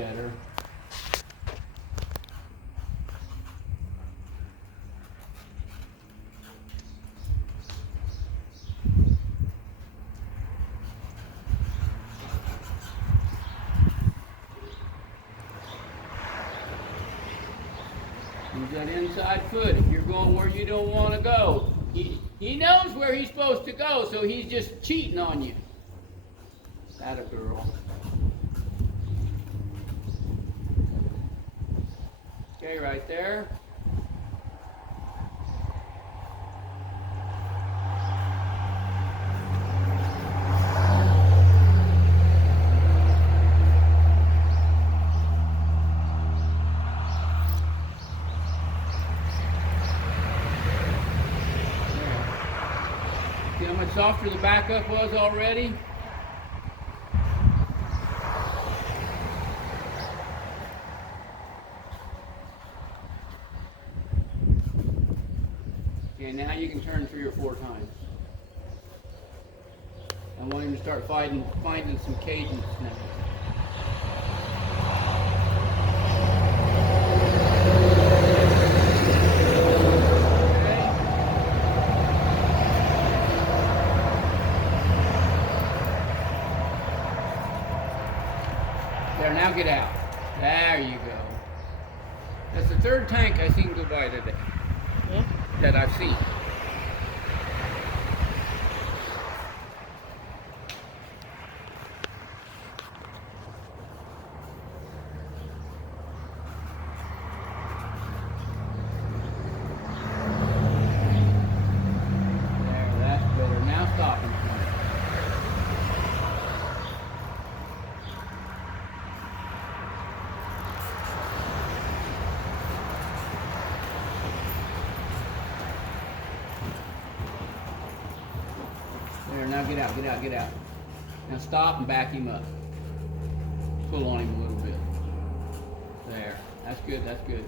better. Use that inside foot if you're going where you don't want to go. He knows where he's supposed to go, so he's just cheating on you. That a girl. Okay, right there. See how much softer the backup was already? Okay, now you can turn 3 or 4 times. I want him to start finding some cadence now. There, now get out. There you go. That's the 3rd tank I've seen go by today. That I've seen. There, that's better. Now stop him. There, now get out, get out, get out. Now stop and back him up. Pull on him a little bit. There, that's good, that's good.